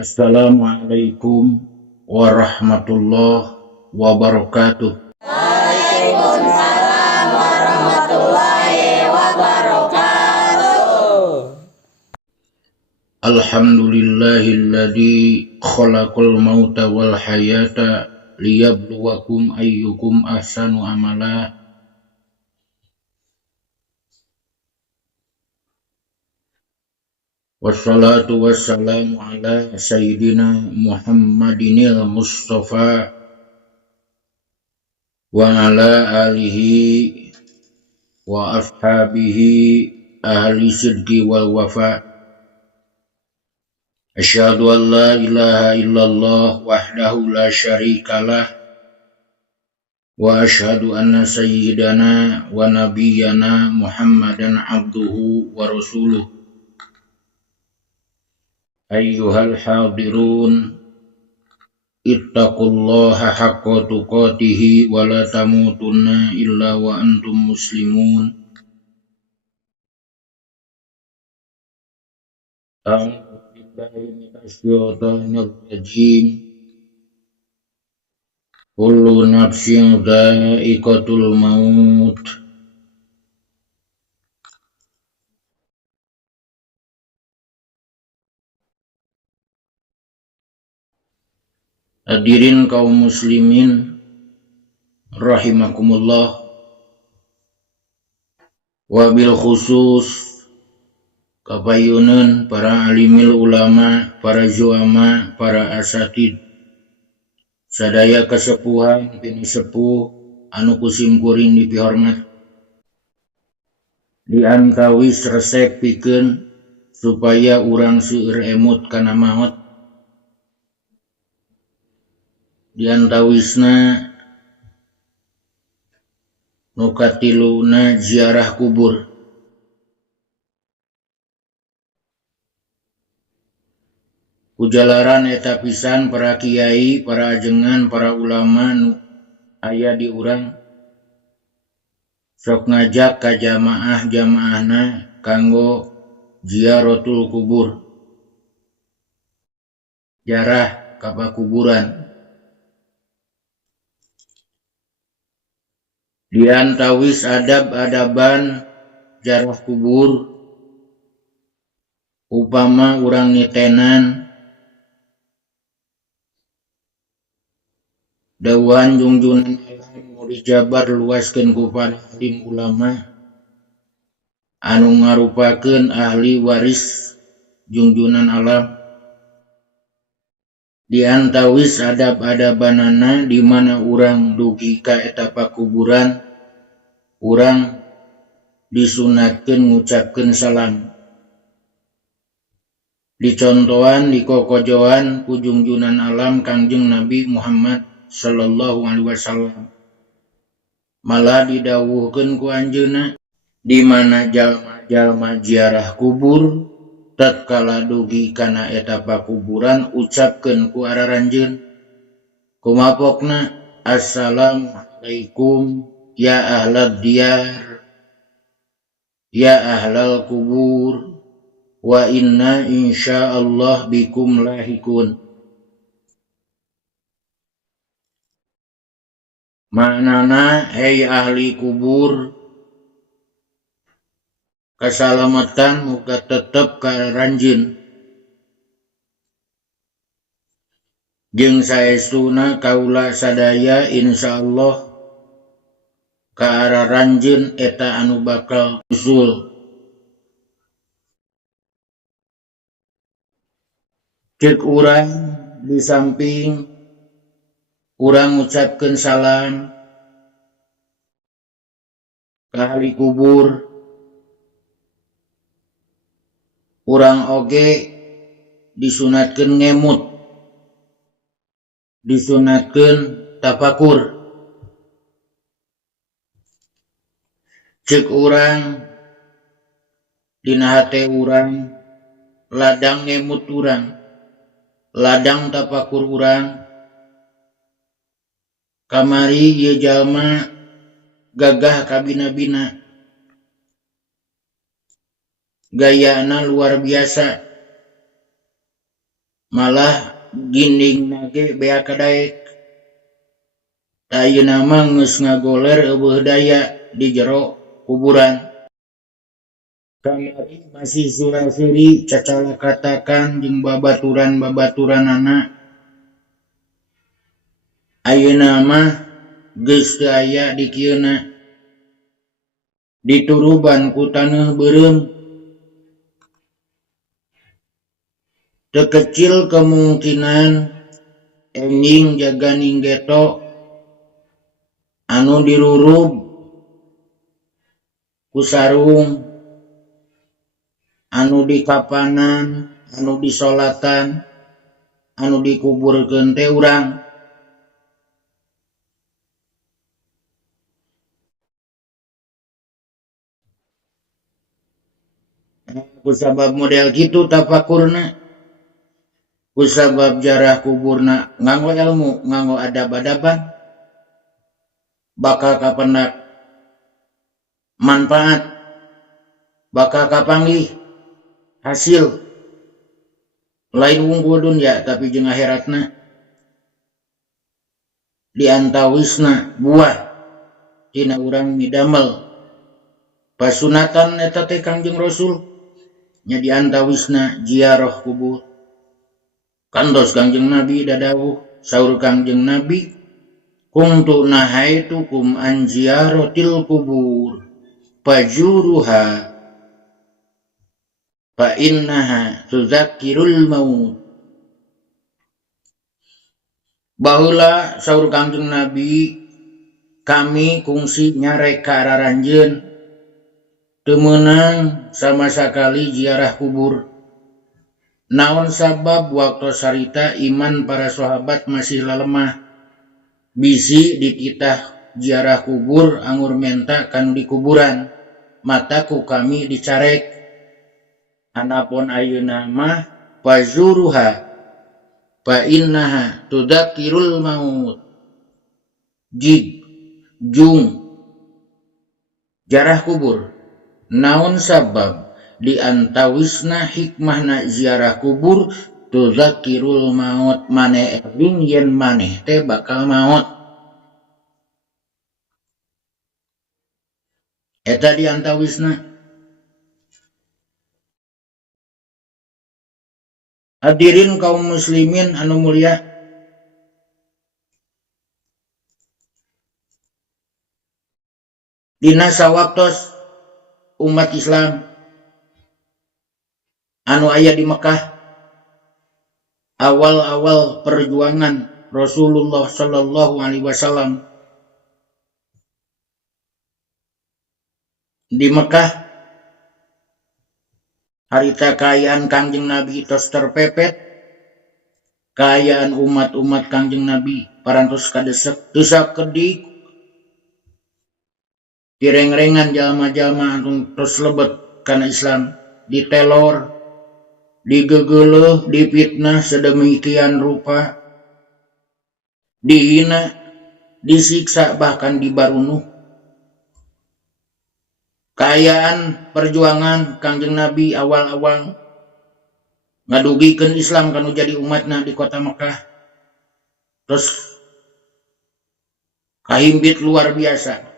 Assalamualaikum warahmatullahi wabarakatuh. Waalaikumsalam warahmatullahi wabarakatuh. Alhamdulillahilladzi khalaqal mauta wal hayata liyabluwakum ayyukum ahsanu amala. Wassalatu wassalamu ala sayyidina Muhammadinil Mustafa wa ala alihi wa ashabihi ahli sidqi wal wafa. Asyhadu an la ilaha illallah wahdahu la syarikalah wa asyhadu anna sayyidana wa nabiyyana Muhammadan abduhu wa rasuluh. Ayyuhal hadirun ittaqullaha haqqa tuqatih wa la tamutunna illa wa antum muslimun. A'udzu billahi minasy syaithanir rajim. Kullu nafsin dha'iqatul maut. Hadirin kaum muslimin rahimakumullah, wabil khusus kapayunan para alimil ulama, para zuama, para asatid, sadaya kasepuhan pini sepuh anu kusim kuring dipihormat, diantawis resep pikeun supaya urang seueur emut kana maot. Diantawisna nukatiluna ziarah kubur. Kujalaran eta pisan para kiai, para ajengan, para ulama nu aya di urang sok ngajak ka jamaahna kanggo ziaratul kubur, jarah ka pakuburan. Diantawis adab-adaban jarah kubur, upama urang nitenan dawan junjunan alam nu dijabar luaskeun ku para alim ulama anu ngarupakeun ahli waris junjunan alam. Diantawis adab-adabanana di mana urang dugi ka eta pakuburan, urang disunatkeun ngucapkeun salam. Dicontohan dikokojoan ku junjunan alam Kangjeng Nabi Muhammad sallallahu alaihi wasallam. Malah didawuhkeun ku anjeunna, di mana jalma-jalma ziarah kubur tatkala dugi kana eta pakuburan ucapkeun ku araranjeun kumapokna, assalamualaikum ya ahlad diyar ya ahlal kubur wa inna insyaallah bikum lahikun. Maknana, hei ahli kubur, kasalamatan muga tetep ka ranjeun. Jeung saestuna kaula sadaya insyaallah ka araranjeun eta anu bakal usul. Ceuk urang di samping urang ngucapkeun salam ka ahli kubur, urang oge disunatkeun ngemut, disunatkeun tafakur. Ceuk urang dina hate urang ladang ngemut urang, ladang tafakur urang, kamari ieu jalma gagah kabina-bina, gayana luar biasa, malah ginding nage bea kadaek. Ayeuna mah geus ngagoler eueuh daya di jero kuburan. Kamari masih suraseri cacalakatakan jeung babaturan-babaturanana. Ayeuna mah geus teu aya di kieuna. Dituruban ku taneuh beureum. Teu kecil kemungkinan enjing jaganing geto anu dirurub ku sarung, anu dikapanan, anu disolatan, anu dikuburkeun teh urang. Kusabab model kitu tafakurna, kusabab jarah kuburna nganggo ilmu, nganggo adab-adaban, bakal kapendak manfaat, bakal kapanggih hasil lain wungkul dunya tapi jeung akhiratna diantawisna buah tina urang midamel pasunatan eta teh Kangjeng Rasul nya diantawisna ziarah kubur. Kantos Kangjeng Nabi dadawuh, saur Kangjeng Nabi, kuntu nahaitukum an ziyaratil kubur fajuruha fa innaha tuzakkirul maut. Baheula saur Kangjeng Nabi, kami kungsi nyarek ka araranjeun teu meunang sama sakali ziarah kubur. Naon sabab waktu sarita iman para sahabat masih lalemah. Bisi dititah ziarah kubur anggur menta kanu di kuburan, mataku kami dicarek. Anapun ayeuna mah fazuruha fa innaha tudzakirul maut. Jung ziarah kubur. Naon sabab diantawisna hikmahna ziarah kubur tudzakirul maut, maneh eling yen maneh teh bakal maot. Eta diantawisna. Hadirin kaum muslimin anu mulia, dina sawaktos umat Islam anu aya di Mekah awal-awal perjuangan Rasulullah sallallahu alaihi wasallam di Mekah, harita kaayaan Kangjeng Nabi tos terpepet, kaayaan umat-umat Kangjeng Nabi parantos kadesek teu sakedik direng-rengan jalma-jalma anu tos lebet kana Islam, ditelor, digegeuleuh, dipitnah sedemikian rupa, dihina, disiksa, bahkan dibarunuh. Kaayaan perjuangan Kangjeng Nabi awal-awal ngadugikeun Islam kanu jadi umatna di kota Mekah, terus kahimbit luar biasa.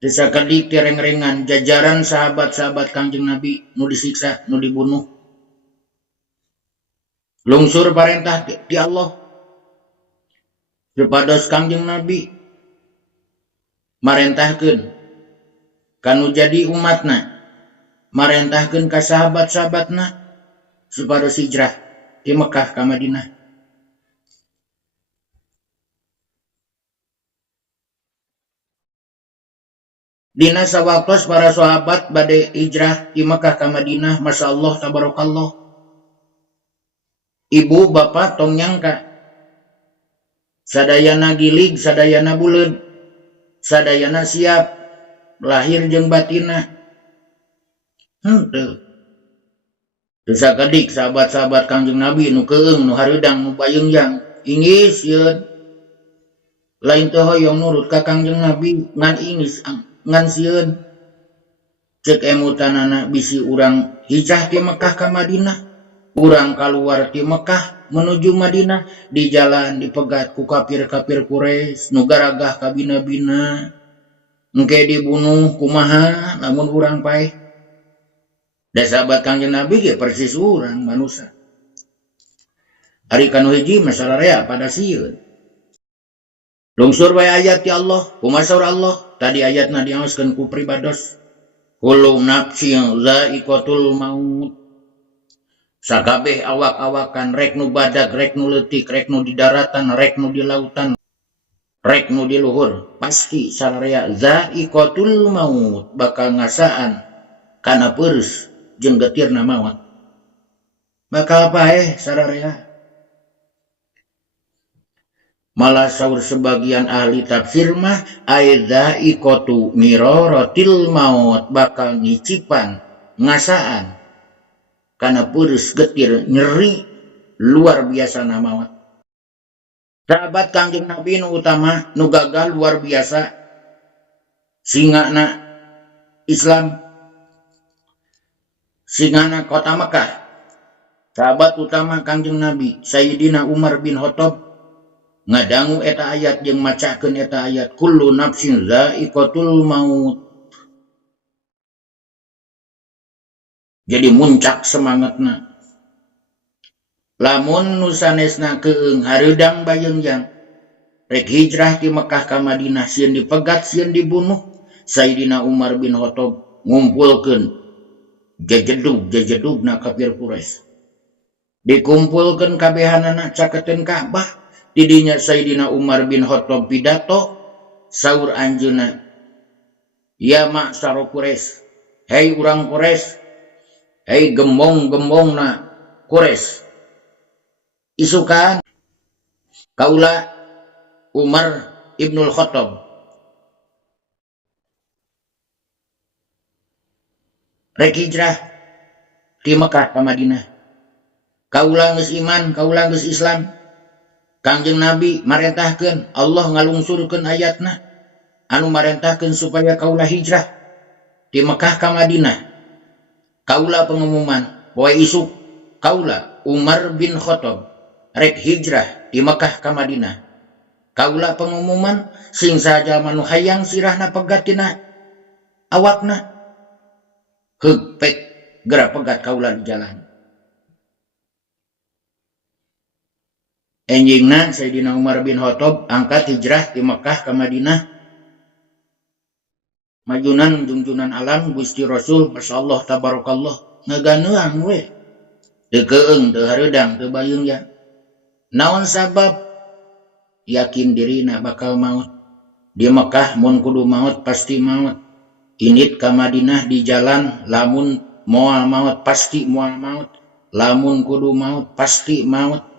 Sakedik tereng-rengan jajaran sahabat-sahabat Kangjeng Nabi nu disiksa, nu dibunuh. Lungsur parentah ti Allah supados Kangjeng Nabi marentahkeun kanu jadi umatna, marentahkeun ka sahabat-sahabatna supados hijrah ti Mekah ka Madinah. Dina sawaktos para sahabat bade hijrah di Mekah ka Madinah, Masya Allah tabarakallah, ibu bapak tong nyangka sadayana gilig, sadayana buleud, sadayana siap lahir jeung batina. Teu sakedik sahabat-sahabat Kangjeng Nabi nu keung, nu hareudang, nu bayeungjang, ingis yeun lain teu hoyong nurut ka Kangjeng Nabi ngan ingis ngan sieun. Cek emutanana bisi urang hijrah ke Mekah ka Madinah urang keluar ti Mekah menuju Madinah di jalan dipegat ku kafir-kafir Quraisy nu garagah ka bina-bina engke dibunuh kumaha namun urang paeh da sahabat Kangjeng Nabi ge persis urang manusia ari kanu hiji masalah rea pada sieun lungsur wae ayat ti Allah kumasaur Allah tadi ayatna diaoskeun ku pribados kullu nafsin za'iqatul maut sakabeh awak-awakan rek nu badag rek nu leutik rek nu di daratan rek nu di lautan rek nu di luhur pasti sararea za'iqatul maut bakal ngasaan kana peureuss jeung getirna maut bakal paeh sararea malah saur sebagian ahli tafsir mah za'iqatu miraratil maut bakal ngicipan ngasaan kana peureuss getir nyeri luar biasa na maut sahabat Kangjeng Nabi nu utama nu gagah luar biasa singana Islam singana kota Mekah sahabat utama Kangjeng Nabi Sayyidina Umar bin Khattab ngadangu eta ayat jeung macakeun eta ayat kullu nafsin za'iqatul maut jadi muncak semangatna lamun nu sanesna keung hareudang bayeungjang rek hijrah ti Mekah ka Madinah sieun dipegat sieun dibunuh Sayyidina Umar bin Khattab ngumpulkeun jejedug-jejedugna kafir Quraisy dikumpulkeun kabehanana caketeun Ka'bah di dinya Sayyidina Umar bin Khattab pidato saur anjeunna ya ma'syar Quraisy hei urang Quraisy hei gembong-gembongna Quraisy isukan kaula Umar ibnul Khattab rek hijrah ti Mekah ka Madinah kaula geus iman kaula geus Islam Kangjeng Nabi marentahkeun Allah ngalungsurkeun ayatna anu marentahkeun supaya kaula hijrah ti Mekah ka Madinah kaula pengumuman poe isuk kaula Umar bin Khattab rek hijrah ti Mekah ka Madinah kaula pengumuman sing saja manu hayang sirahna pegat tina awakna heug pek geura pegat kaula di jalan enjingna Sayyidina Umar bin Khattab angkat hijrah di Mekah ke Madinah majunan junjunan alam Gusti Rasul masyaallah tabarakallah ngaganeung we teu keung teu hareudang teu bayeungjang naon sabab yakin dirina bakal maut di Mekah mun kudu maut pasti maut init ka Madinah di jalan lamun moal maut pasti moal maut lamun kudu maut pasti maut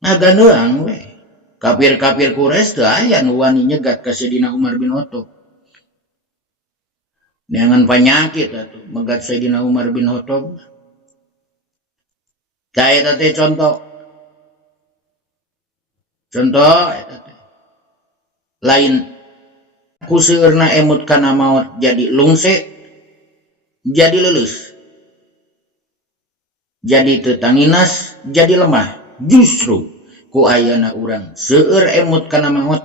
ngaganeung we kafir-kafir Quraisy teu aya nu wani nyegat ka Sayyidina Umar bin Khattab neangan panyakit atuh megat Sayyidina Umar bin Khattab ta eta teh contoh eta teh lain ku seueurna emut kana maut jadi lungse jadi leuleus jadi teu tanginas jadi lemah justru ku ayana urang seueur emut kana maut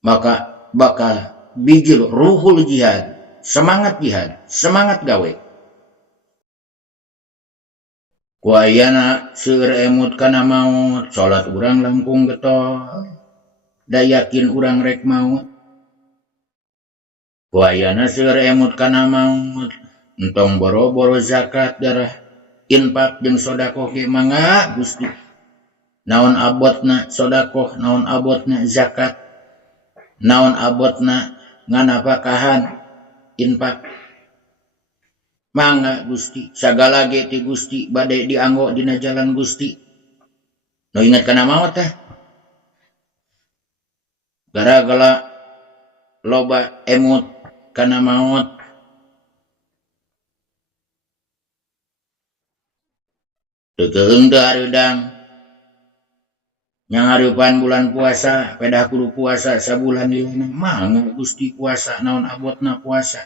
maka bakal bijil ruhul jihad semangat gawe ku ayana seueur emut kana maut salat urang langkung getol da yakin urang rek maut ku ayana seueur emut kana maut entong boro-boro zakat darah infak jeung sedekah ge mangga Gusti naon abotna sedekah naon abotna zakat naon abotna nganapakahan infak mangga Gusti sagala ge ti Gusti bade dianggo dina jalan Gusti nu inget kana maot teh gara-gara loba emut kana maot teu keung teu hareudang nyangareupan bulan puasa pedah kudu puasa sabulan dilana mangga Gusti puasa naon abotna puasa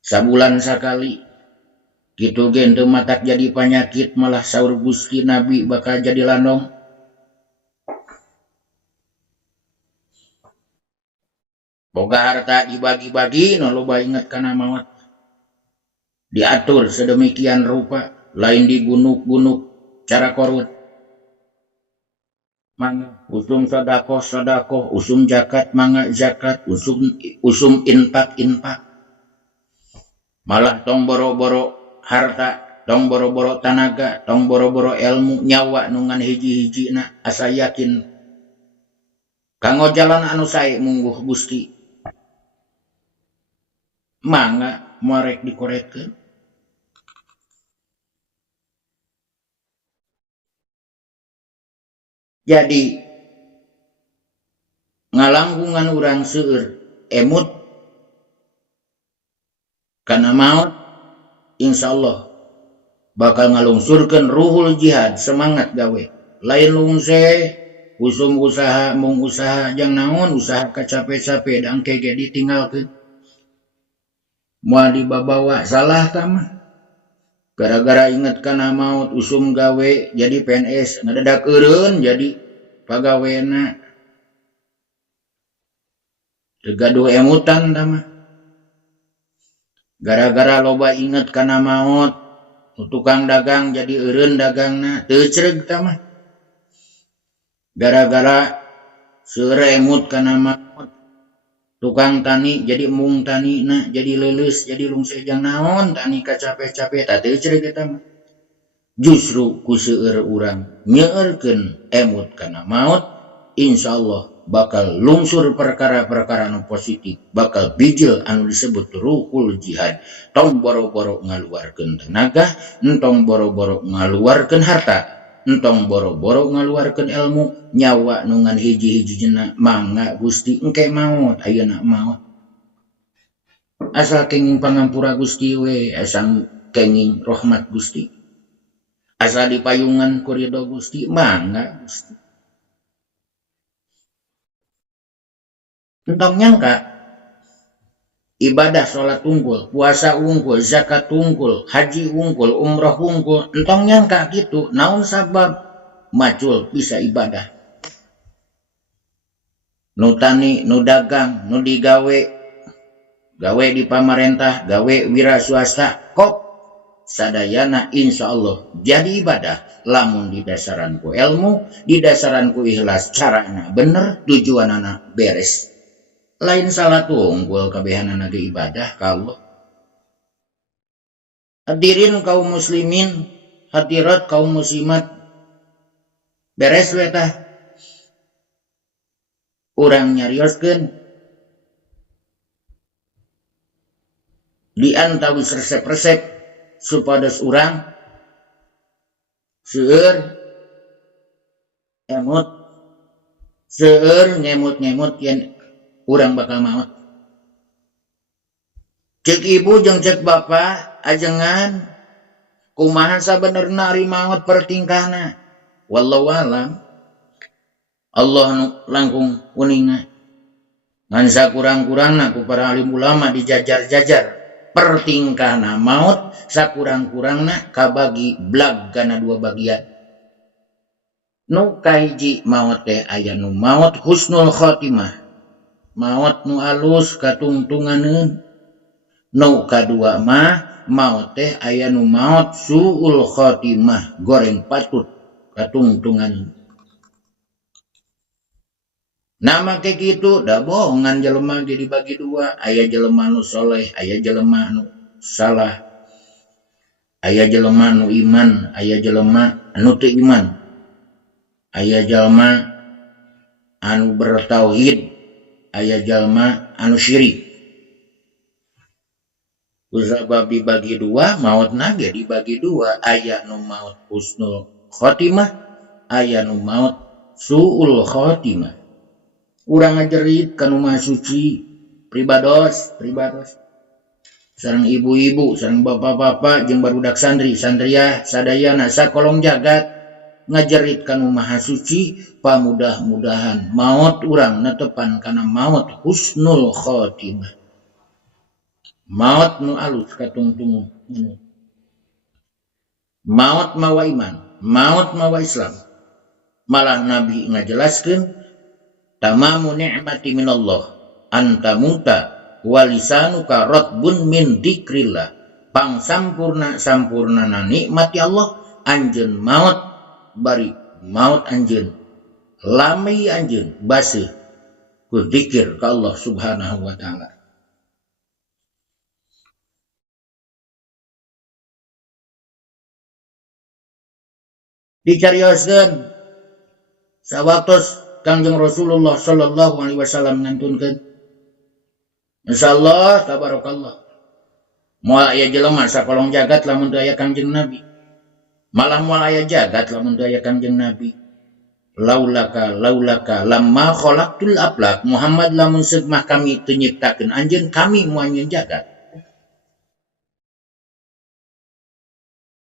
sabulan sakali Kitu gen teu matak jadi penyakit malah saur Gusti Nabi bakal jadi landong. Boga harta dibagi-bagi nu loba inget kana maut. Diatur sedemikian rupa, lain digunuk-gunuk cara korut. Mangga usum sedekah, usum zakat mangga zakat, usum infak. Malah tong boro-boro harta, tong boro-boro tanaga, tong boro-boro ilmu, nyawa nungan hiji-hijina asa yakin kanggo jalan anu sae mungguh Gusti. Mangga morek dikorekeun. Jadi ngalangkungan urang seueur emut kana maut insyaallah bakal ngalungsurkeun ruhul jihad, semangat gawe. Lain lungse usum usaha mung usaha jang naon, usaha kacape-cape dan kege ditinggalkeun. Moal dibabawa salah tah gara-gara inget kana maut usum gawe jadi PNS, ngadadak eureun jadi pagawena. Teu gaduh emutan tah mah. Gara-gara loba inget kana maut, tukang dagang jadi eureun dagangna, teu cereg tah mah. Gara-gara seueur emut kana maut, tukang tani jadi embung tanina, jadi leuleus, jadi lungse jang naon, tani kacape-cape, tah teu cereg eta mah. Justru ku seueur urang nyeueurkeun emut kana maut, insyaallah bakal lungsur perkara-perkara anu positif, bakal bijil anu disebut ruhul jihad. Tong boro-boro ngaluarkeun tenaga, entong boro-boro ngaluarkeun harta, entong boro-boro ngaluarkeun ilmu, nyawa nungan hiji-hijina mangga Gusti engke maut, ayeuna maut. Asal kenging pangampura Gusti we, asal kenging rahmat Gusti. Asal dipayungan ku ridho Gusti, mangga Gusti. Entong nyangka ibadah sholat unggul, puasa unggul, zakat unggul, haji unggul, umroh unggul, entong nyangka gitu, naon sabab macul bisa ibadah. Nu tani, nu dagang, nu digawe, gawe di pamarentah, gawe wira swasta, kok sadayana insyaallah jadi ibadah lamun didasaran ku ilmu, didasaran ku ikhlas, carana bener, tujuanana beres. Lain salah tunggul kabehanana ge ibadah ka Allah. Hadirin kaum muslimin, hadirat kaum muslimat, beres we tah urang nyarioskeun di antawis resep-resep supados urang seueur emut, seueur ngemut-ngemut yen urang bakal maut. Cek ibu jeung cek bapak ajengan kumaha sabenerna ari maut pertingkahna. Wallahu alam. Allah nu langkung uninga. Ngan sakurang-kurangna ku para alim ulama dijajar-jajar pertingkahna maut sakurang-kurangna kabagi blagana dua bagian. Nu kahiji maut teh aya nu maut husnul khotimah, maut nu alus katungtunganeun. Nu kadua mah maut teh aya nu maut suul khotimah, goreng patut katungtunganeun. Nama kayak gitu, dah bohongan jelema jadi bagi dua. Aya jelema nu soleh, aya jelema nu salah. Aya jelema nu iman, aya jelema anu teu iman. Aya jelema anu bertauhid, aya jelema anu syirik. Kusabab dibagi dua, maut nage dibagi dua. Aya nu maut husnul khotimah, aya nu maut suul khotimah. Urang ngajerit kanu maha suci, pribados. Sareng ibu-ibu, sareng bapak-bapak, jeung barudak santri, santriah, sadayana sakolong jagat ngajerit kanu maha suci, pamudah-mudahan maut urang netepan kana maut husnul khotimah. Maut nu alus katungtung. maut mawa iman, maut mawa Islam. Malah Nabi ngajelaskeun tamamu ni'mati minallah antamuta walisanuka ratbun min dzikrillah. Pang sampurnana nikmati Allah anjeun maut bari maut anjeun lami anjeun baseuh ku zikir ka Allah Subhanahu wa taala. Dicarioskeun sawaktos Kangjeng Rasulullah sallallahu alaihi wasallam ngantunkeun insyaallah tabarakallah moal aya jelema sakolong jagat lamun teu aya Kangjeng Nabi. Malah moal aya jagat lamun teu aya Kangjeng Nabi. Laulaka lamma khalaqtul aflak. Muhammad lamun seuk mah kami teu nyiptakeun anjeun, kami moal anjeun jagat.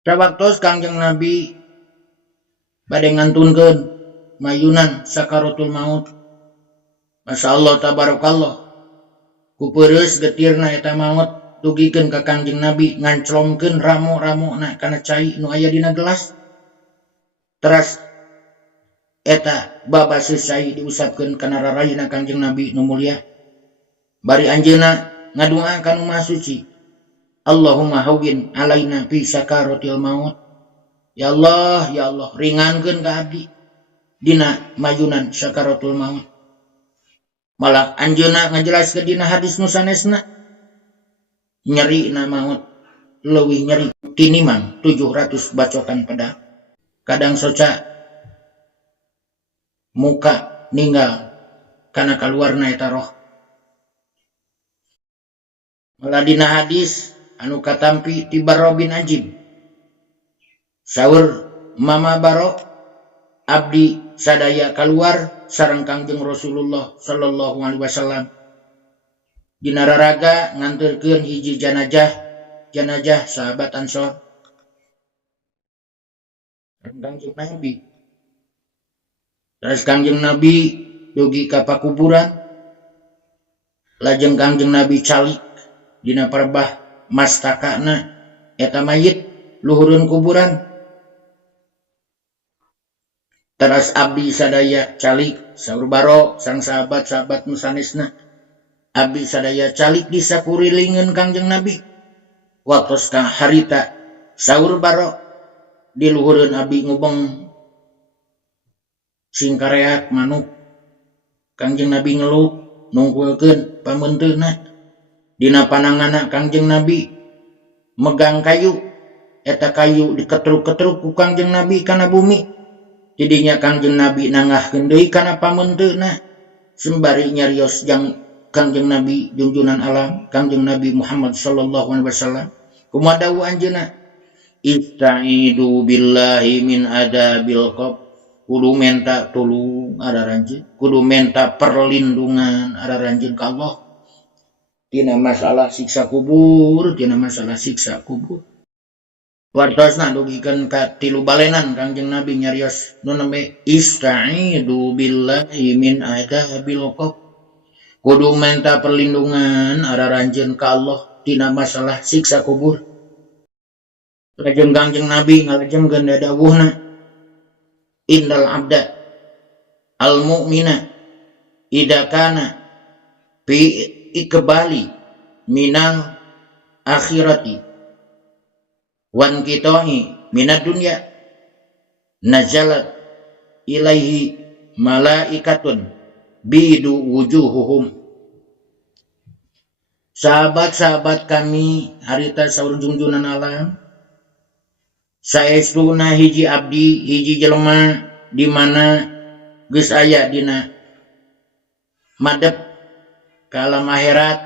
Sawaktos Kangjeng Nabi bade ngantunkeun mayunan sakaratul maut. Masyaallah tabarakallah. Ku peureus getirna eta maut dugikeun ka Kangjeng Nabi nganclongkeun ramo-ramona kana cai nu aya dina gelas. Teras eta babaseuh cai diusapkeun kana rarayna Kangjeng Nabi nu mulia. Bari anjeunna ngadoa ka nu Maha Suci. Allahumma hawwin alaina fi sakaratil maut. Ya Allah, ringankeun ka abdi dina mayunan sakaratul maut. Malah anjeunna ngajelaskeun dina hadis nu sanesna nyeri na maut leuwih nyeri tinimbang 700 bacokan pedang. Kadang soca muka ninggal kana kaluarna eta roh. Malah dina hadis anu katampi ti Barra bin Azib saur Mama Barra abdi sadaya kaluar sareng Kangjeng Rasulullah sallallahu alaihi wasallam dina raraga nganterkeun hiji jenazah sahabat Ansor Kangjeng Nabi. Terus Kangjeng Nabi dugi ka pakuburan lajeng Kangjeng Nabi calik dina perbah mastakana eta mayit luhureun kuburan. Teras abdi sadaya calik saur Barra sang sahabat-sahabat nu sanesna. Abdi sadaya calik di sakurilingeun Kangjeng Nabi. Waktos ka harita saur Barra di luhureun abdi ngubeng singkareak manuk. Kangjeng Nabi ngeluh nungkulkeun pamenteuna. Dina pananganna Kangjeng Nabi megang kayu. Eta kayu diketruk-ketruk ku Kangjeng Nabi kana bumi. Jadinya Kangjeng Nabi nangahkeun deui kana pamenteuna sembari nyarios jang Kangjeng Nabi junjunan alam Kangjeng Nabi Muhammad sallallahu alaihi wasallam kumaha dawuh anjeunna istaidu billahi min adabil qabr. Kudu menta tulung araranjeun, kudu menta perlindungan araranjeun ka Allah tina masalah siksa kubur, Wartosna dugikeun ka tilu balenan Kangjeng Nabi nyarios nu neme istaidu billahi min adabil qabr. Kudu menta perlindungan araranjeun ka Allah tina masalah siksa kubur. Lajeng Kangjeng Nabi ngalajengkeun dawuhna innal abda al mu'mina idza kana fi ikbali minal akhirati wan kitahi minad dunya nazalat ilaihi malaikatun bidu wujuhuhum. Sahabat-sahabat kami harita saur junjunan alam saestuna hiji abdi hiji jelema di mana geus aya dina madep ka alam akhirat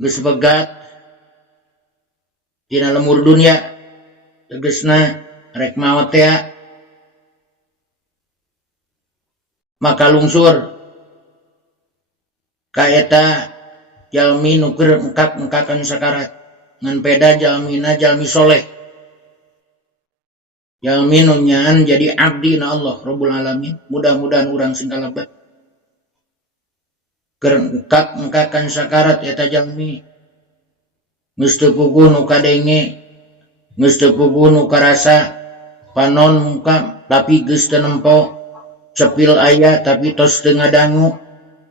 geus begat dina lemur dunia tegasna rek maot teh maka lungsur ka eta jalmi nu keur engkak-engkakan sakarat ngan peda jalmina jalmi soleh jalmi nu nyaan jadi abdi na Allah Rabbul Alamin. Mudah-mudahan urang sing kalabat keur engkak-engkakan sakarat eta jalmi geus teu puguh nu kadenge geus teu puguh nu karasa panon muka tapi geus teu nempo, cepil aya tapi tos teu ngadangu,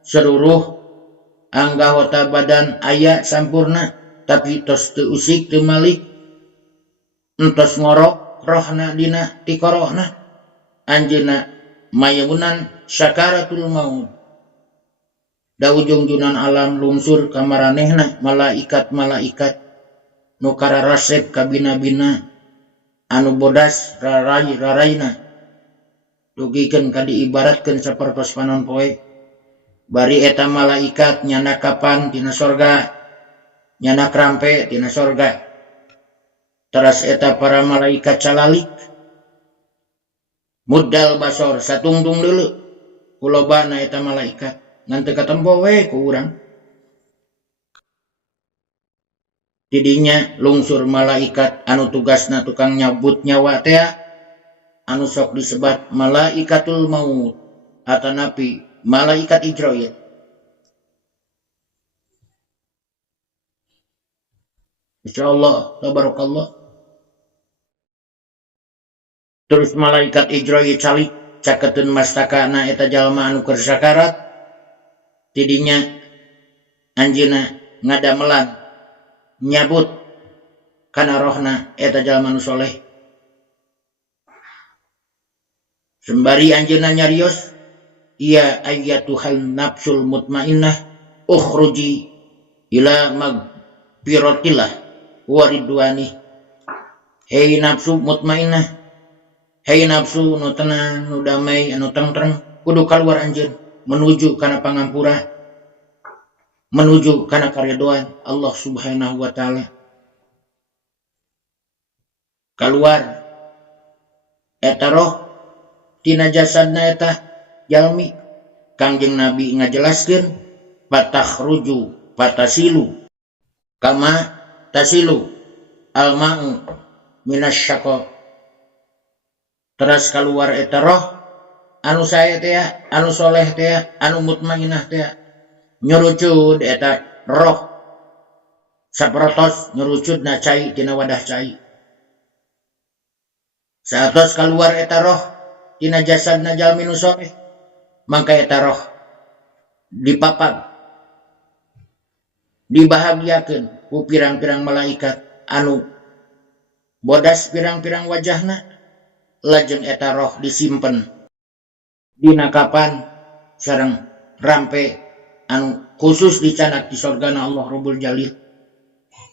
seluruh anggota badan aya sampurna tapi tos teu usik teu malik, entos ngorok rohna dina tikorohna, anjeunna mayeunan sakaratul maut. Da ujung-ujungan alam lungsur ka maranehna malaikat-malaikat nu kararasep ka bina-bina anu bodas raraina dugikeun ka diibaratkeun sapertos panon poe. Bari eta malaikat nyana kapan tina sorga, nyana krampe tina sorga. Teras eta para malaikat calalik muddal basor satungtung deuleu kulobana eta malaikat ngan teu katempo we ku urang. Tidinya lungsur malaikat anu tugasna tukang nyabut nyawa teh anu sok disebat malaikatul maut atanapi malaikat Ijrail. Insyaallah tabarakallah. Terus malaikat Ijrail calik caketeun mastakana eta jalma anu keur sakarat. Tidinya anjeunna ngadamelan nyabut kana rohna eta jalma nu soleh. Sembari anjeunna nyarios, ya ayyatuhal nafsul mutmainnah ukhruji ila magfiratillah wa ridwani. Hei nafsu mutmainnah, hei nafsu nu tenang, nu damai, anu tentrem, kudu kaluar anjeun menuju kana pangampura, menuju kana karidhoan Allah Subhanahu wa taala. Kaluar eta roh tina jasadna eta jalmi. Kangjeng Nabi ngajelaskeun patakhruju patasilu kama tasilu alma'u minasyaqa. Teras kaluar eta roh anu sae teh, anu soleh teh, anu mutmainnah teh nyurucud eta roh saprotos nyurucudna cai tina wadah cai. Saatos kaluar eta roh tina jasadna jalmi nu soleh, maka eta roh dipapag dibahagiakeun ku pirang-pirang malaikat anu bodas pirang-pirang wajahna. Lajeng eta roh disimpen dina kapan sareng rampe anu khusus dicanak di sorgana Allah Rabbul Jalil.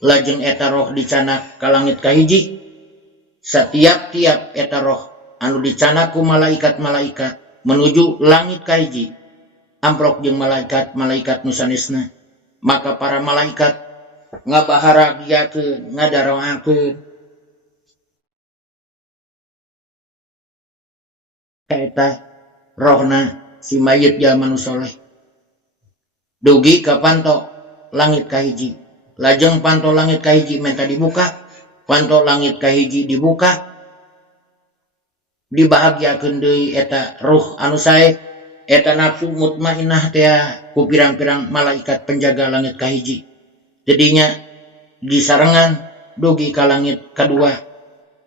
Lajeng eta roh dicanak ka langit kahiji. Setiap-tiap eta roh anu dicanak ku malaikat-malaikat menuju langit kahiji amprok jeung malaikat-malaikat nu sanesna. Maka para malaikat ngabaharagiakeun, ngadaroakeun eta rohna si mayit jalma nu soleh dugi ka panto langit kahiji. Lajeng panto langit kahiji menta dibuka, panto langit kahiji dibuka, dibahagiakeun deui eta ruh anu sae, eta nafsu mutmainnah teh ku pirang-pirang malaikat penjaga langit kahiji. Jadinya disarengan dugi ka langit kadua,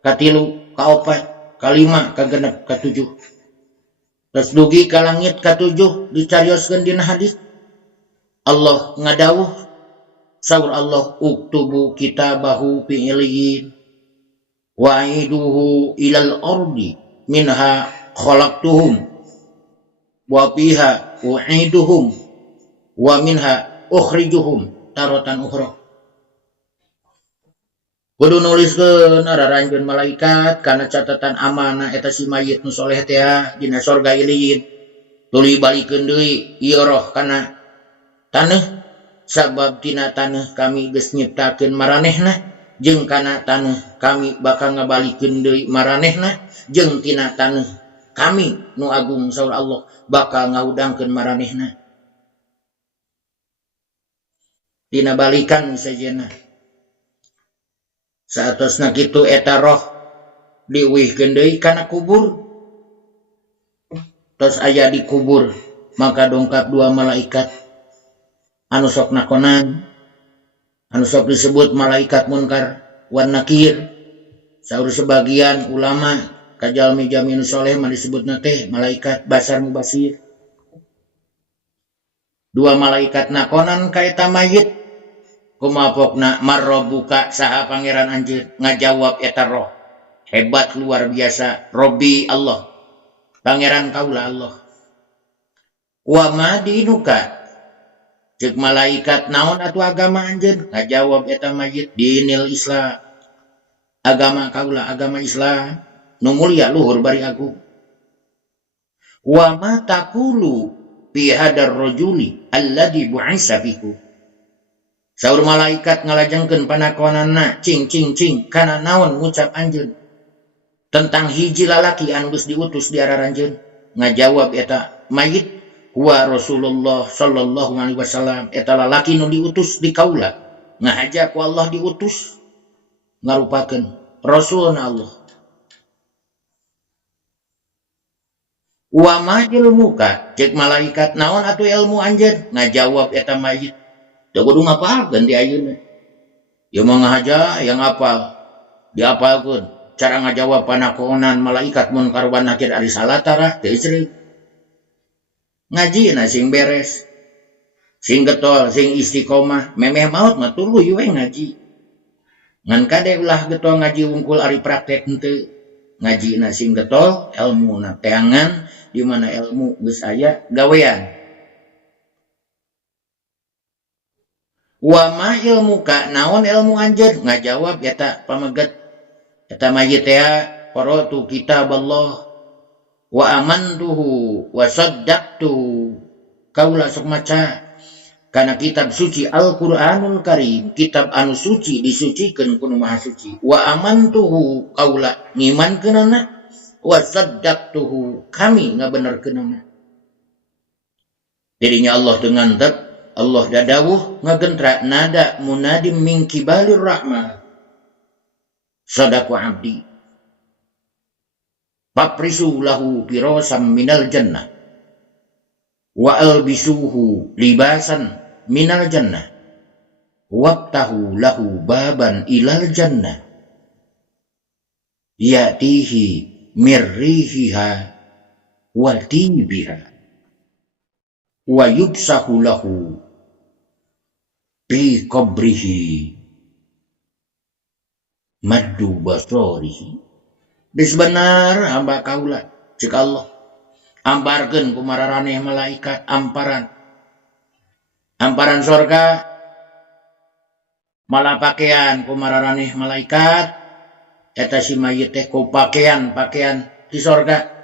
katilu, kaopat, kalima, kagenep, katujuh. Terus dugi ka langit katujuh dicarioskeun dina hadis. Allah ngadawuh, saur Allah, uktubu kitabahu fi illiyin wa aiduhu ilal ardi minha khalaqtuhum wa fiha u'iduhum wa minha ukhrijuhum taratan ukhra. Kudu nuliskeun araranjeun malaikat kana catatan amanah eta si mayit nu soleh teh dina sorga iliyin. Tuluy balikeun deui ieu roh kana taneuh, sabab tina taneuh kami geus nyiptakeun maranehna, jeung kana taneuh kami bakal ngabalikeun deui maranehna, jeung tina taneuh kami nu agung saur Allah bakal ngahudangkeun maranehna. Dina balikan sajena. Saatosna kitu eta roh diuwihkeun deui kana kubur. Tos aya di kubur, maka dongkap dua malaikat anu sok nakonan, anu sok disebut malaikat Munkar wan Nakir. Saur sebagian ulama kajalmi jamin soleh mah disebutna teh malaikat basar mubasir. Dua malaikat nakonan ka eta mayit kumapokna marrobuka saha pangeran anjeun ngajawab eta roh. Hebat luar biasa, Robbi Allah, pangeran kaula Allah. Wa madinuka, cek malaikat naon atuh agama anjeun? Ngajawab eta mayit dinil Islam. Agama kaula agama Islam, nu mulia luhur bari agung. Wa ma taqulu fi hadar rajuli alladhi bu'isa fikum. Saur malaikat ngalajengkeun panakonanna cing kana naon ngucap anjeun tentang hiji lalaki anu geus diutus di araranjeun. Ngajawab eta mayit wa Rasulullah sallallahu alaihi wasallam, eta lalaki nu diutus di kaula ngahaja ku Allah diutus ngarupakeun rasulna Allah. Wa ma ilmuka, cek malaikat naon atuh ilmu anjeun? Ngajawab eta mayit teu kudu ngapalkeun ti ayeuna. Ieu mah ngahaja yang apal diapalkeun. Cara ngajawab panakonan malaikat mun karuban nakir ari salatara teu isreu. Ngajina sing beres, sing getol, sing istiqomah, memeh maot mah tuluy we ngaji. Ngan kade ulah getol ngaji wungkul ari praktek henteu. Ngajina sing getol, ilmuna teangan di mana ilmu geus aya gawean. Wa ma ilmuka, naon ilmu anjeun? Ngajawab eta pameget eta mayit teh qara'tu kitab Allah wa amantuhu wa saddaqtu. Kaula sok maca kana kitab suci Al-Qur'anul Karim, kitab anu suci disucikeun ku Nu Maha Suci. Wa amantuhu, kaula ngimankeunana, wa saddaqtuhu, kami ngabenerkeunana. Dirinya Allah dengan ngantep, Allah dadawuh ngagentra nada munadim min kibalir rahmah. Sadaqu abdi. Paprisu lahu pirosam minal jannah. Wa albisuhu libasan minal jannah. Wabtahu lahu baban ilal jannah. Yatihi mirrihiha wa tibiha. Wa yubsahu lahu fi qabrihi maddu basarihi. Bisbenar hamba kaula cek Allah amparkeun ku mararaneh malaikat amparan sorga malah pakaian ku mararaneh malaikat eta si mayit teh ku pakaian di sorga.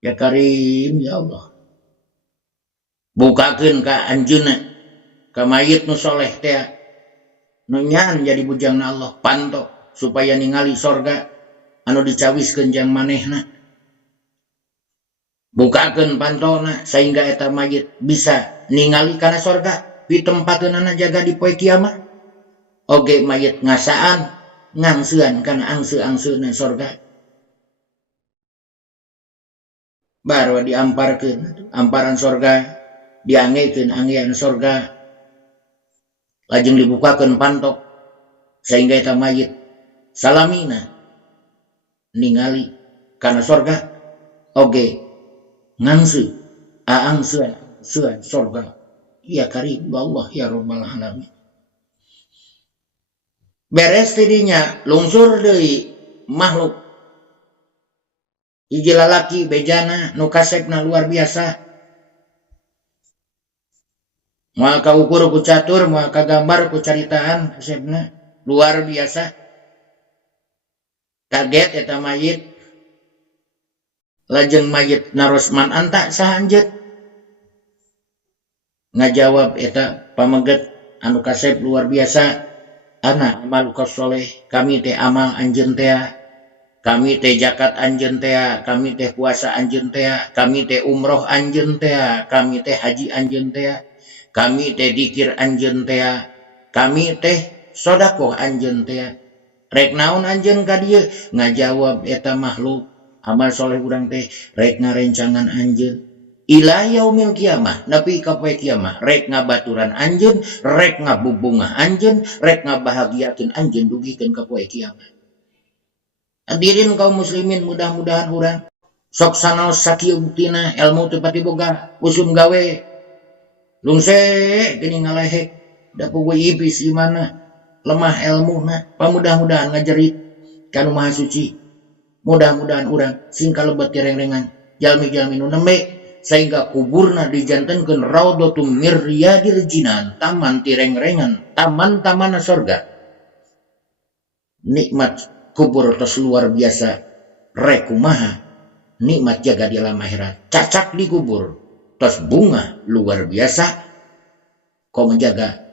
Ya Karim ya Allah, bukakeun ka anjeunna ka mayit nu soleh teh nu nyaan jadi bujangna Allah panto supaya ningali sorga anu dicawiskeun jang manehna. Bukakeun pantona sehingga eta mayit bisa ningali kana sorga pitempat-eunana jaga di poe kiamat. Oge mayit ngasaan ngangseuan kana angse-angseuna sorga. Baru diamparkeun amparan sorga, diangekeun anggean sorga, lajeng dibukakeun pantok sehingga eta mayit salamina ningali kana sorga oge ngangsu aangsuan sorga. Ya Karim Allah ya Rabbal alamin. Beres tidinya lungsur deui makhluk hiji lalaki bejana nu kasepna luar biasa. Moal kaukur ku catur, moal kagambar ku caritaan kasepna luar biasa. Kaget eta mayit. Lajeng mayit narosman anta saha anjeun. Ngajawab eta pameget anu kasep luar biasa. Ana amaluka soleh, kami teh amal anjeun teh. Kami teh zakat anjeun teh, kami teh puasa anjeun teh, kami teh umroh anjeun teh, kami teh haji anjeun teh, kami teh dikir anjeun teh, kami teh sedekah anjeun teh. Rek naon anjeun ka dieu? Ngajawab eta makhluk amal soleh urang teh rek ngarencangan anjeun ila yaumil kiamah nepi ka poe kiamah rek ngabaturan anjeun, rek ngabubungah anjeun, rek ngabahagiakeun anjeun dugikeun ka poe kiamah. Hadirin kaum muslimin, mudah-mudahan urang sok sanaos sakieu buktina ilmu teu pati boga usum gawe lungse geuning ngalehek da puguh iblis imana lemah ilmuna pamudah-mudahan ngajerit kanu maha suci. Mudah-mudahan urang sing kalebet tireng-rengan jalmi-jalmi nu nembe sehingga kuburna dijantenkeun raudhatum mir riyadil jinan, taman tireng-rengan, taman-taman surga. Nikmat kubur tos luar biasa, rek kumaha nikmat jaga di alam akhirat. Cacak di kubur tos bunga luar biasa, kau menjaga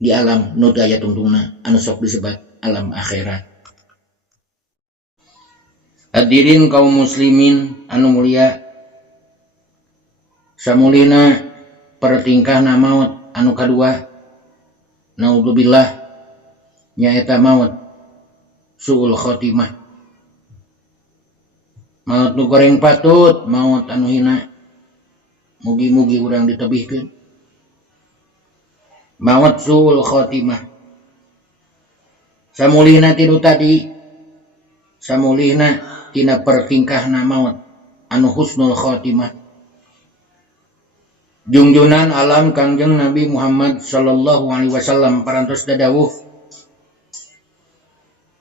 di alam nu daya tungtungna anu sok disebat alam akhirat. Hadirin kaum muslimin anu mulia, samulina pertingkahna maut anu kadua naudzubillah nyaeta maut suul khotimah, maut nu goreng patut, maut anu hina. Mugi-mugi urang ditebihkeun maut suul khotimah. Samulihna tilu tadi, samulihna tina pertingkahna maut anu husnul khotimah. Junjunan alam Kangjeng Nabi Muhammad sallallahu alaihi wasallam parantos dadawuh,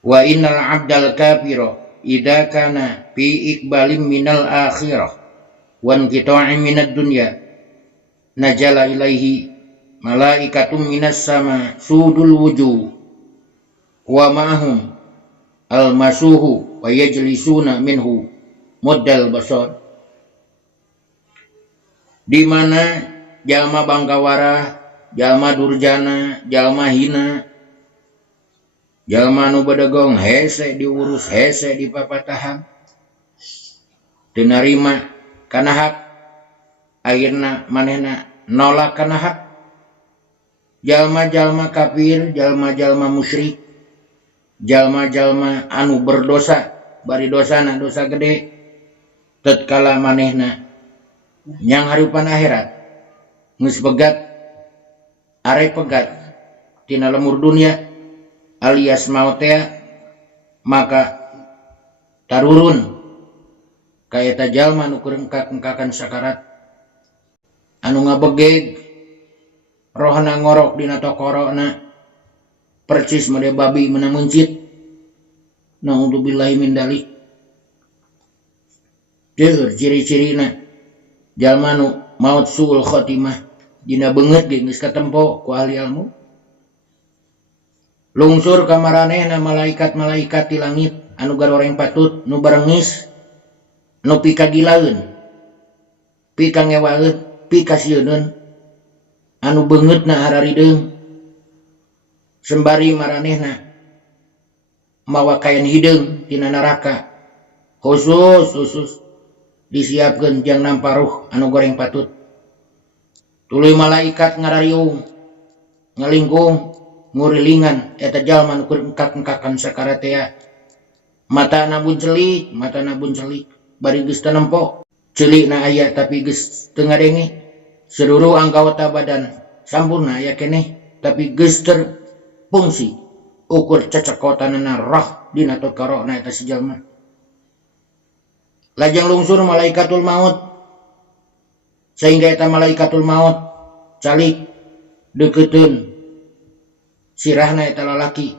wa innal abdal kafira idza kana fi iqbalim minal akhirah wan qita'in minad dunya najala ilaihi malaikatum minas sama sudul wujuh wa ma'hum al-masuhu wa yajlisuna minhu muddal basar. Di mana jalma bangkawara, jalma durjana, jalma hina, jalma nu bedegong hese diurus, hese dipapatahan, teu narima kana hak, akhirna manehna nolak kana hak. Jalma-jalma kafir, jalma-jalma musyrik, jalma-jalma anu berdosa, bari dosana dosa gede, tatkala manehna nyang harupan akhirat geus pegat are pegat tina lemur dunia alias maut teh, maka tarurun ka eta jalma nu keungkakan sakarat anu ngabegeg rohna ngorok dina tokorona percis mode babi meunang muncit. Naudzubillahi min dalik. Deur ciri-cirina jalma nu maut suul khotimah dina beungeut ge geus katempo ku ahli ilmu. Lungsur ka maranehna malaikat-malaikat di langit anu garoreng patut, nu barengis, nu pikagilaeun, pikangewaeun, pikasieun, anu beungeutna hararideung, sembari maranehna mawa kain hideung tina neraka khusus disiapkeun jang namparuh anu goreng patut. Tuluy malaikat ngarariung ngalingkung ngurilingan eta jalma nu keungkak-engkakan sakarat teh. Matana bun celik bari geus teu nempo, celikna aya tapi geus teu ngadenge, seluruh anggota badan sampurna aya keneh tapi geus terfungsi ukur cecokotanana roh dina tokarona eta si jalma. Lajang lungsur malaikatul maut sehingga eta malaikatul maut calik deukeutun sirahna eta lalaki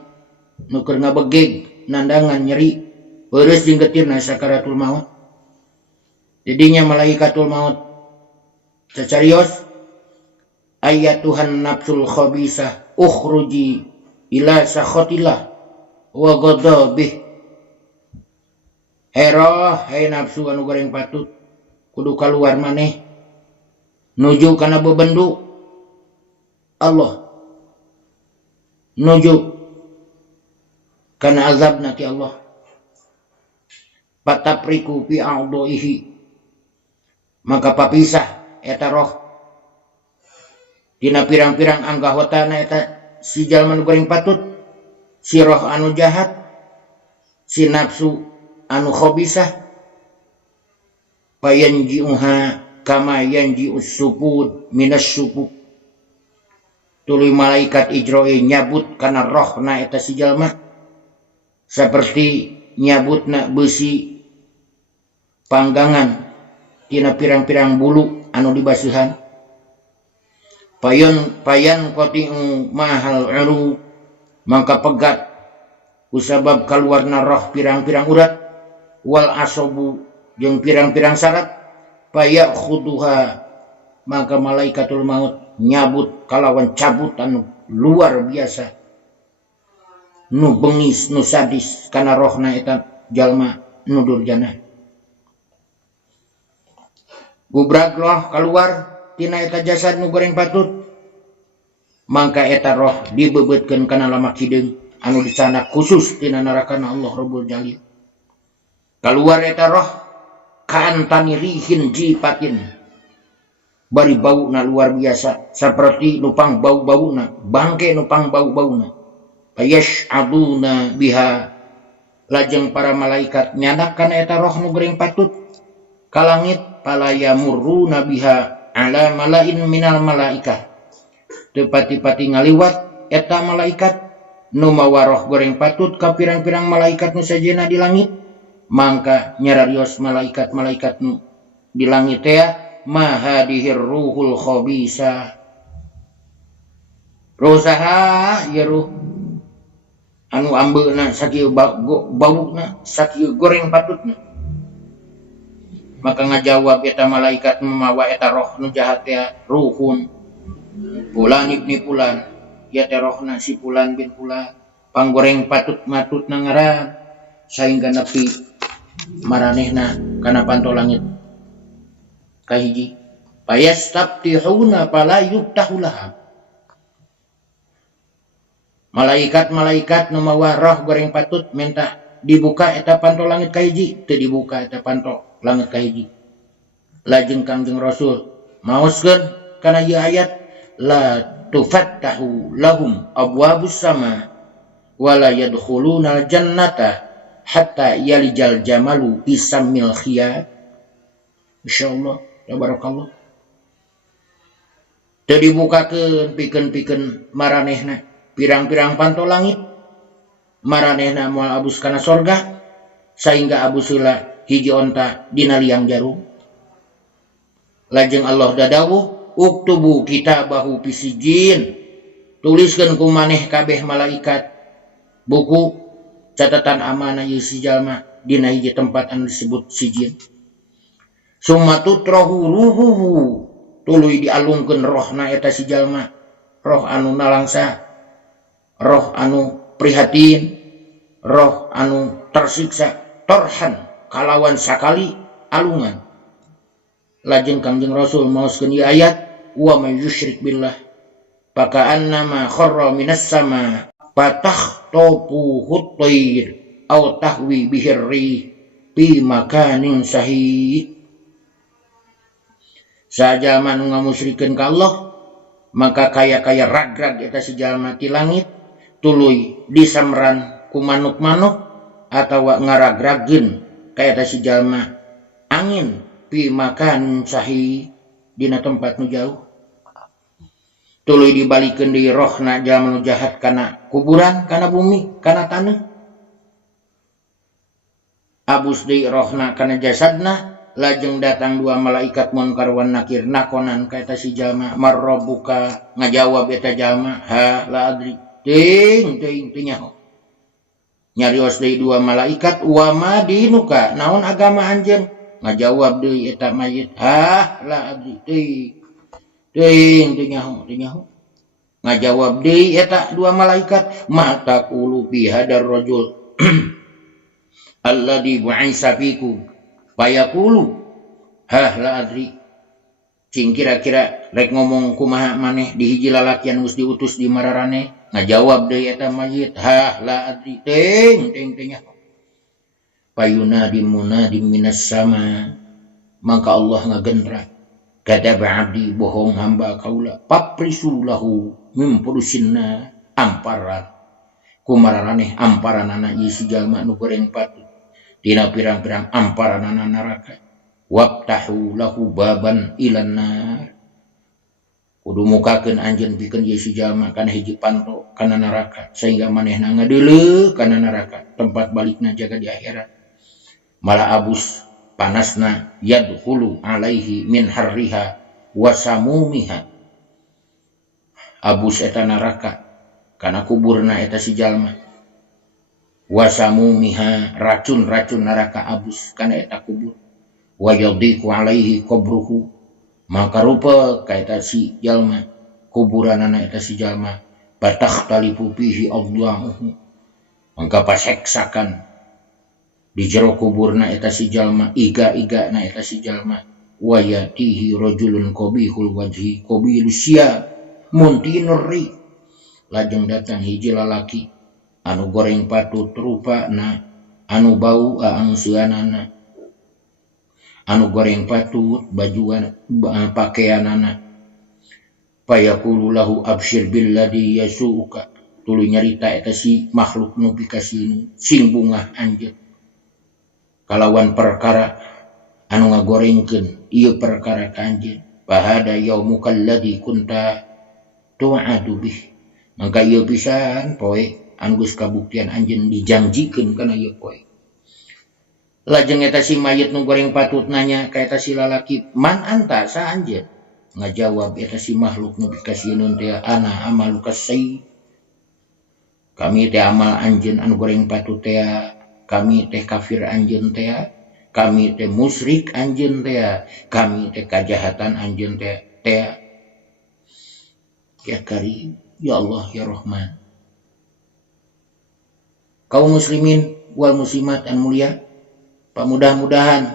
nu keur ngabegeg nandangan nyeri heureus jeung getirna sakaratul maut. Didinya malaikatul maut cacarios, ayatuhan nafsul khabisah ukhruji ila sakhatillah wa ghadabih. Hero, hai nafsu anu goreng patut, kudu kaluar maneh nuju kana bebendu Allah, nuju kana azabna ti Allah. Patapriku fi a'daihi, maka papisah eta roh dina pirang-pirang anggotana eta si jalma nu goreng patut, si roh anu jahat, si nafsu anu khabisah, payanji'uha kama yanji usupud minas supuk. Tuluy malaikat Ijroe nyabut kana rohna eta si jalma seperti nyabutna besi panggangan tina pirang-pirang bulu anu dibasihan. Payan kotiu mahal uru mangka pegat kusabab kaluarna roh pirang-pirang urat wal asobu jeung pirang-pirang syarat payak khuduha maka malaikatul maut nyabut kalawan cabutan luar biasa nu bengis nu sadis kana rohna eta jalma nu durjana. Gubrag roh keluar tina eta jasad nu goreng patut mangka eta roh dibebeutkeun kana lamak hideung anu dicanak khusus tina narakana Allah Rabbul Jalil. Keluar eta roh kaantani rihin jipatin bari bauna luar biasa seperti nupang bau-bauna bangke nupang bau-bauna. Yash'aduna biha lajeng para malaikat nyadak kana eta roh nu goreng patut ka langit pala yamurruna biha ala malain minal malaikah. Teu pati-pati ngaliwat eta malaikat nu mawa roh goreng patut ka pirang-pirang malaikat nu sajena di langit mangka nyararios malaikat-malaikat nu di langit teh mahadihir ruhul khabisa. Rosaha ya ruh anu ambeuna sakieu bauna sakieu goreng patutna. Maka ngajawab eta malaikat memawa eta roh nu jahat teh ruhun Fulan ibni Fulan ya teh rohna si Fulan bin Fulan panggoreng patut-matutna ngaran saingga nepi maranehna kana panto langit kahiji payastabtihuna fala yuftahu lahum. Malaikat-malaikat nu mawa roh goreng patut minta dibuka eta panto langit kahiji teu dibuka eta panto langit kahiji. Lajeng Kangjeng Rasul maoskeun kana ieu ayat la tufattahu lahum abwabus sama wala yadkhulunal jannata hatta yalijal jamalu bisamil khiyat. Insyaallah ya barakallah. Teu dibukakeun pikeun-pikeun maranehna pirang-pirang panto langit maranehna moal abus kana sorga sehingga abus heula hiji onta dina liang jarum. Lajeng Allah dadawuh uktubu kitabahu fisijin tuliskeun ku maneh kabeh malaikat buku catatan amanah ieu si jalma dina hiji tempat anu disebut sijin. Summa tutrahu ruhuhu tuluy dialungkeun rohna eta si jalma roh anu nalangsa roh anu prihatin roh anu tersiksa torhan kalawan sakali alungan. Lajeng Kangjeng Rasul maoskeun ieu ayat wa may yusyrik billah faka'annama kharra minas sama fatakhtafuhu at-tayr aw tahwi bihi ar-rih fi makanin sahih. Sajalma nu ngamusyrikeun ka Allah maka kaya-kaya ragrag eta si jalma ti langit tuluy disamran ku manuk-manuk atawa ngaragrageun ka eta si jalma angin fi makan sahih dina tempat nu jauh. Tuluy dibalikeun deui rohna jalma nu jahat kana kuburan kana bumi kana taneuh. Abus deui rohna kana jasadna lajeng datang dua malaikat munkar wan nakir nakonan ka eta si jalma marrobuka ngajawab eta jalma ha la adri ting nyaho. Nyarios deui dua malaikat wa madinuka naon agama anjeun ngajawab deui eta mayit ha la adri ting nyaho ngajawab deui eta dua malaikat mata qulu bi hadar rajul alladhi bu'isa fikum payaqulu hah la adri cing kira-kira rek ngomong kumaha maneh di hiji lalakian geus diutus di mararane ngajawab deui eta mayit hah la adri ting nyaho. Payunadi munadi minas sama maka Allah ngagendra kadaba abdi bohong hamba kaula paprisulahu mimpurusinna amparan kumararaneh amparanana ieu si jalma nu goreng patut dina pirang-pirang amparanana neraka wabtahu lahu baban ilan nar. Kudu mukakeun anjeun pikeun ieu si jalma kana hiji panto kana neraka sehingga manehna ngadeuleuh kana neraka tempat balikna jaga di akhirat. Malah abus panasna yadkhulu alaihi min harriha wa samumiha. Abus eta neraka kana kuburna eta si jalma. Wa samumiha racun-racun neraka abus kana eta kubur. Wa yadhiqu alaihi qabruhu. Maka rupa kaita si jalma kuburanana eta si jalma batakhtalifu fihi adla'uhu. Maka paseksakan di jero kuburna eta si jalma iga-iga na eta si jalma wa yatihi rajulun qabihul wajhi qabilus siyab muntinurri. Lajeng datang hiji lalaki anu goreng patut rupana anu bau aangseunana anu goreng patut bajuan pakaianana. Fayaqulu lahu absyir billadhi yasuuka. Tuluy nyarita eta si makhluk nu pikasinu sing bungah anjeun kalawan perkara anu ngagorengkeun ieu perkara ka anjeun. Fahada yaumukal ladzi kunta tu'adu bih. Maka ieu pisan poe anu geus kabuktian anjeun dijanjikeun kana ieu poe. Lajeng eta si mayit nu goreng patut nanya ka eta si lalaki, man anta sa anjeun? Ngajawab eta si makhluk nu pikasieun teh, ana amaluka sayyi. Kami teh amal anjeun anu goreng patut teh, kami teh kafir anjeun teh, kami teh musyrik anjeun teh, kami teh kajahatan anjeun teh. Ya Karim, ya Allah, ya Rahman. Kaum muslimin wal muslimat an mulia, pamudah-mudahan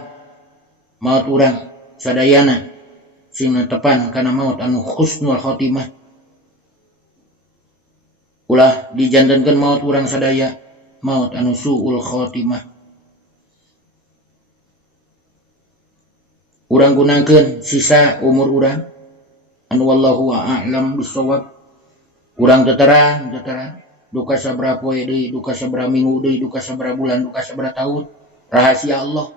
maut urang sadayana sing netepan kana maut anu husnul khotimah. Ulah dijantenkeun maut urang sadaya maut anu suul khotimah. Urang gunakeun sisa umur urang anu wallahu a'lam bissawab. Urang teterang duka sabaraha poe deui, duka sabaraha minggu deui, duka sabaraha bulan, duka sabaraha tahun. Rahasia Allah.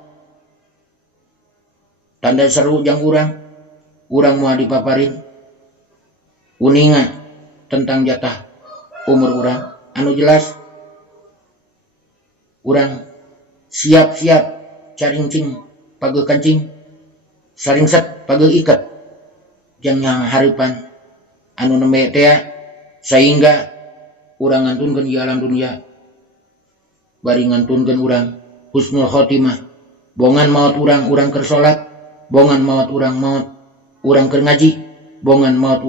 Tanda seru jang urang moal dipaparin uningan tentang jatah umur urang anu jelas. Urang siap-siap carincing pageu kancing saringset pageu iket jang harapan anu nembe teh sehingga urang ngantunkeun ieu alam dunia bari ngantunkeun urang husnul khotimah. Bongan maut urang keur salat, bongan maut urang keur ngaji, bongan maut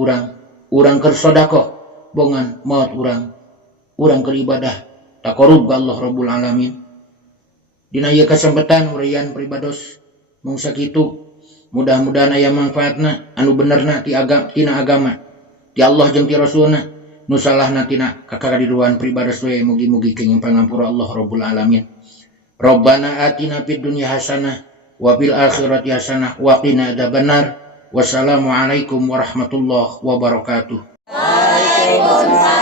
urang keur sedekah, bongan maut urang keur ibadah taqarrub ka Allah Rabbul Alamin. Dina ieu kasempatan urayaan pribados mung sakitu, mudah-mudahan aya manfaatna anu benerna tina agama ti Allah jeung ti Rasulna, nu salahna tina kakadiruan pribados we mugi-mugi kenging pangampura Allah Rabbul Alamin. Rabbana atina fid dunya hasanah wa fil akhirati hasanah wa qina adzabannar. Wassalamualaikum warahmatullahi wabarakatuh. Waalaikumsalam.